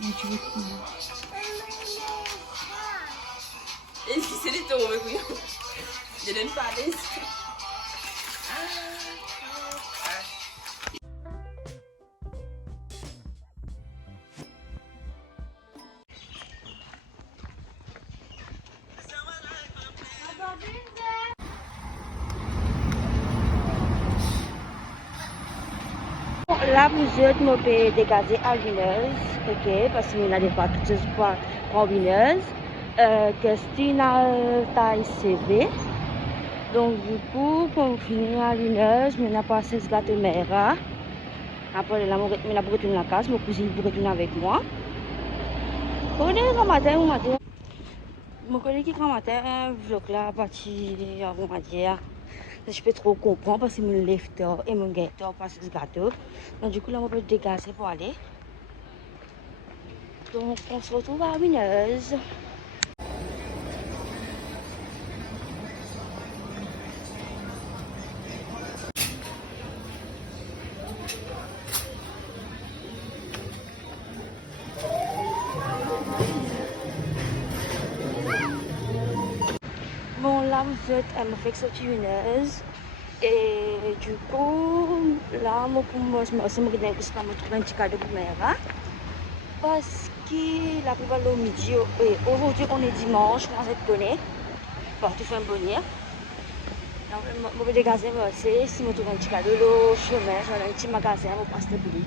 Tu veux quoi? Et si c'est les taureaux, oui. Je n'aime pas les. Là, vous êtes me dégager à Vineuse, ok, parce qu'il y a des pâtisseries pour Vineuse. Christina taille CV. Donc, du coup, quand on finit à Vineuse, on a passé ce gâteau mère. Après, là, on a retourné la case, mon cousin pour retourner avec moi. On est grand matin, on m'a dit. Mon collègue qui grand matin, un vlog là, à partir avant matin. Je peux trop comprendre parce que mon lève tard et mon gâteau passe ce gâteau. Donc, du coup, là, on peut dégager pour aller. Donc, on se retrouve à Vineuse. Bon, là, vous êtes, elle me fait que sortir Vineuse. Et du coup, là, moi, pour moi, je me suis dit que je vais trouver un petit cadeau pour moi. Parce que la plupart au midi, et aujourd'hui, on est dimanche, on va se donner. Bon, tu fais un bonheur. Je vais dégager, si je trouve un petit cadeau, le chemin, j'ai un petit magasin, je passe le boulot.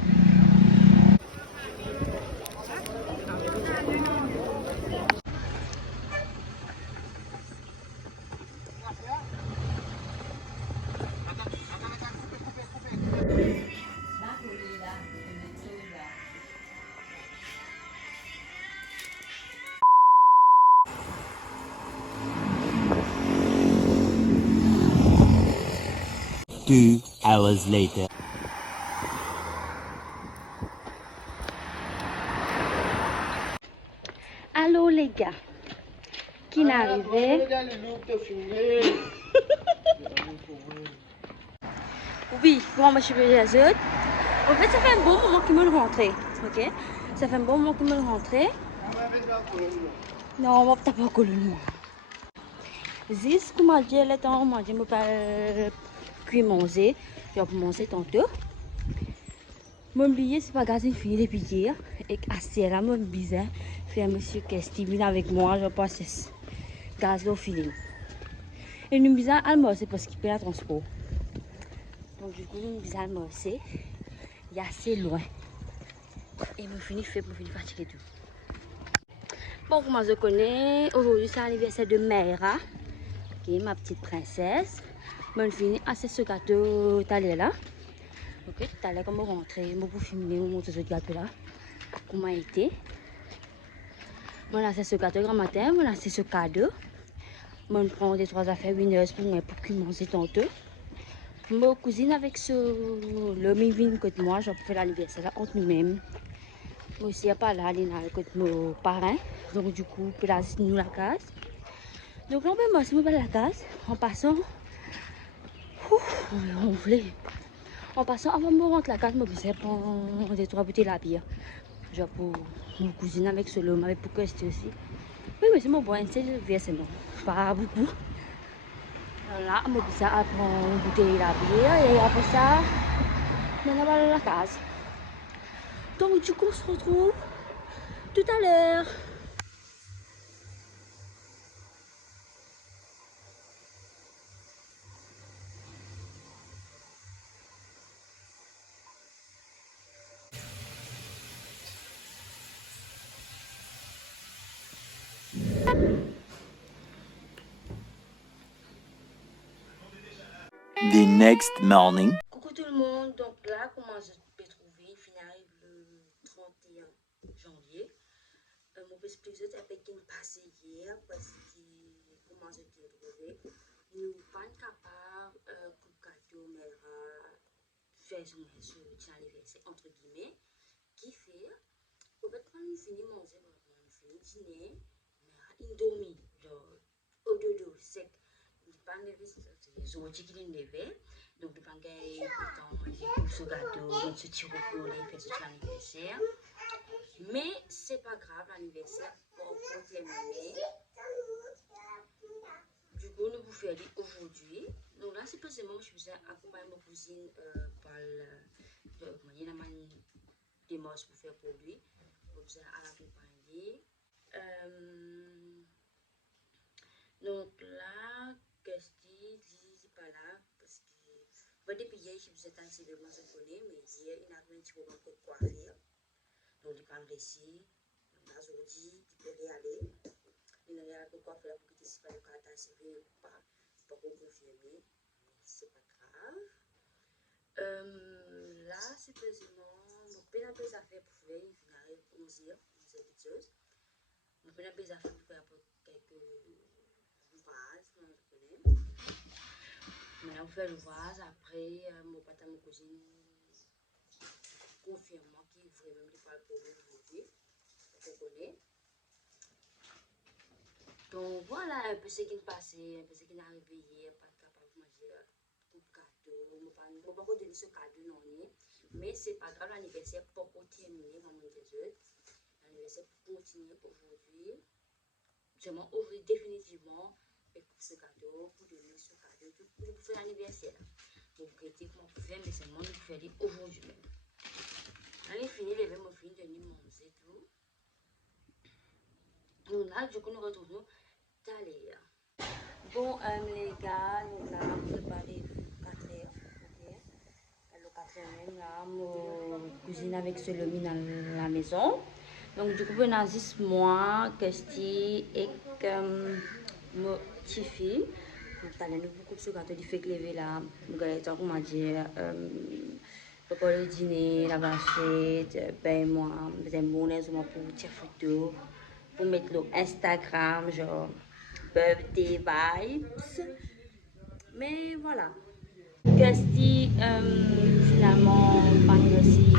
Two hours later. Allô les gars, qui n'est arrivé? Oui, moi je suis les autres. En fait, ça fait un bon moment qu'ils me le rentré, ok? Ça fait un bon moment qu'ils me le rentré. Non, on va pas encore le moi. Zis, comme m'a dit, elle est en manger, je ne pas cuire manger. Je vais manger tantôt. Mon billet, c'est pas gazé fini depuis hier. Et assez là, mon bizarre. Fait monsieur Kesti vient avec moi, je passe gaz au fini. Et nous bizarre allemand, c'est parce qu'il paye le transport. Donc du coup, nous bizarre allemand, c'est il y a assez loin. Et me finis fait pour finir fatigué tout. Bon, comment je connais, aujourd'hui c'est l'anniversaire de Meira, qui est ma petite princesse. Je finis assez ce gâteau tout à l'heure là. Ok, tout à l'heure, quand je rentre, je vais filmer, je montre ce gâteau là. Comment il été. Voilà, c'est ce gâteau grand matin, voilà, c'est ce cadeau. Je prends des trois affaires winners pour moi pour manger tantôt. Je cuisine avec le mivine que moi, je fais l'anniversaire là entre nous-mêmes. Moi aussi, il n'y a pas là, il y a nos parents. Donc, du coup, place nous la case. Donc, là, on va me la case en passant. On est ronflé. En passant, avant de me rentrer la case, je vais prendre des trois bouteilles de bière. Genre pour mon cousine avec ce l'homme, avec pour que c'était aussi. Oui, mais c'est mon bon, c'est le verset non. Pas beaucoup. Là, je vais prendre une bouteille de bière et après ça, je vais aller à la case. Donc, du coup, on se retrouve tout à l'heure. The next morning. Coucou tout le monde, donc là, comment je peux trouver, il arrive le 31 janvier. Mon petit plaisir avec qui me passé hier parce que comment je peux trouver, nous pas capable pour gâteau mais faire son anniversaire entre guillemets, qui fait, au fait quand il finit manger, il finit dîner, mais il dormit, genre au dodo sec, il pas levé, c'est les autres qui levé. Donc, le pangay, étant manger pour ce gâteau, mettre ce petit repos, faire ce anniversaire. Mais c'est pas grave, l'anniversaire pour terminer. Du coup, nous vous faire aujourd'hui. Donc là, c'est précisément, je vous ai accompagné ma cousine par il y a une démarche pour faire pour lui. Je vous ai accompagné. Donc là, qu'est-ce que c'est pas là parce que depuis hier, je vous ai assez de moi, je connais, mais hier, il a un petit moment pour coiffer. Donc, il parle ici. Donc là, aujourd'hui, il peut y aller. Il y a pour coiffer pour qu'il ne pas le cas d'assurer ou pas confirmer, mais c'est pas grave. Là, c'est précisément mon père a des affaires pour faire, il finit à 11h, 11h. Mon père a des affaires pour faire quelques vases, on connaît. Mais on fait le vase, après, mon père et mon cousine confirment qu'il vraiment pas le problème aujourd'hui. On connaît. Donc voilà un peu ce qui est passé, un peu ce qui est arrivé hier, pas capable de manger un cadeau, je ne peux pas donner ce cadeau non, mais c'est pas grave, l'anniversaire pour terminer dans mon désert. L'anniversaire pour continuer aujourd'hui. Je m'en ouvrir définitivement ce cadeau, pour donner ce cadeau, pour faire l'anniversaire. Vous regrettez comment vous faire, mais c'est moi qui vous faire aujourd'hui même. L'année finie, les verres m'ont fini de nous manger tout. Donc là, du coup, nous retrouvons tout à l'heure. Bon, les gars, nous avons préparé 4 heures. Okay. Le 4 heures même, là, mon cousine avec ce lemi dans la maison. Donc, du coup, on a juste moi, Kirsty et mon petit fille. Donc, on a beaucoup de choses qui fait que lever là. Nous allons, comment dire, pour le dîner, la vachette, ben moi, des bonnets pour tirer photo, pour mettre le Instagram, genre birthday vibes. Mais voilà. Kirsty, finalement, pas aussi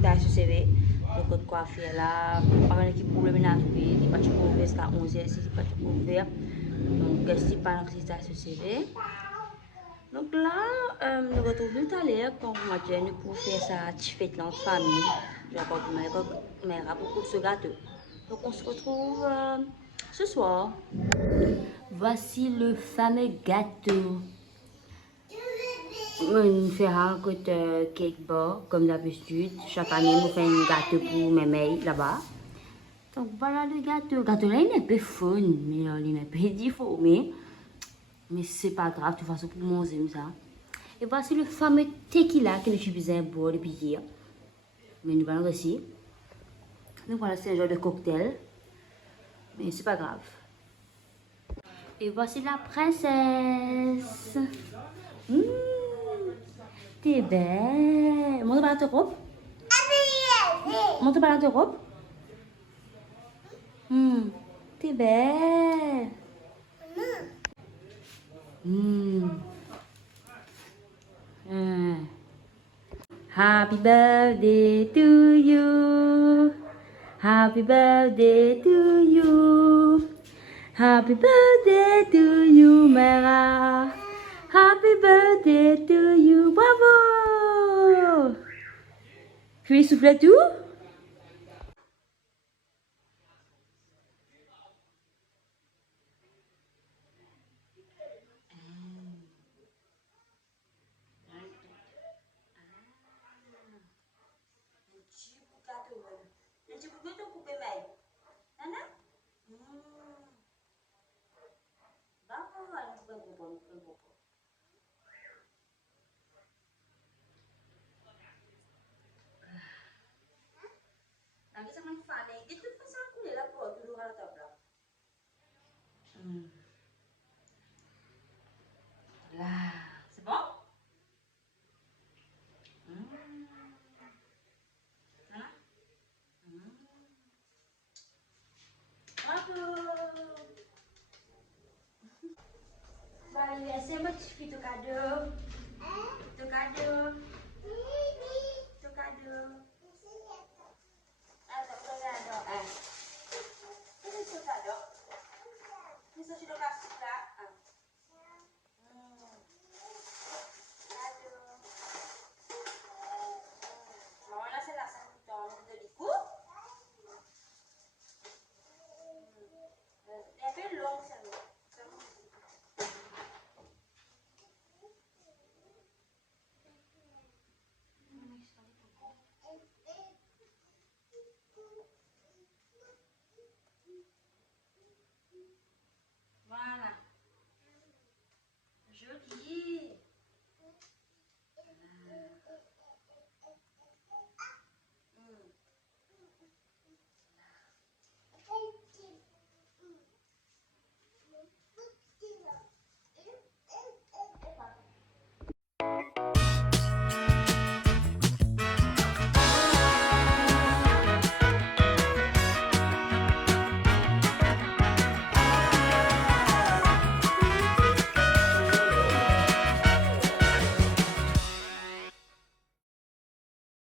t'as CV. Le code coiffure là, pas mal de problèmes à trouver, il pas de couvert jusqu'à 11h, si pas de couvert. Donc, Kirsty, pas aussi t'as CV. Donc là, nous retrouvons tout à l'heure quand on m'a dit pour faire sa petite fête là en famille. Je vais pas mais il y a beaucoup de ce gâteau. Donc on se retrouve ce soir. Voici le fameux gâteau. On fait un côté cake bar comme d'habitude. Chaque année, on fait un gâteau pour mes mails là-bas. Donc voilà le gâteau. Le gâteau là, il est un peu fun, mais il est un peu déformé. Mais c'est pas grave, de toute façon, pour manger ça. Et voici le fameux tequila que je faisais boire depuis hier. Mais nous allons aussi. Donc voilà, c'est un genre de cocktail. Mais c'est pas grave. Et voici la princesse. T'es belle. Montre pas ta robe. Montre pas ta robe. T'es belle. Happy birthday to you. Happy birthday to you. Happy birthday to you, Mera. Happy birthday to you. Bravo. Tu lui souffles tout? Nanti sama Fanny, itu pas aku lihat kok dulu kalau tabrak. Lah, c'est bon? Bravo! Bon anniversaire, ma petite fille, ton cadeau.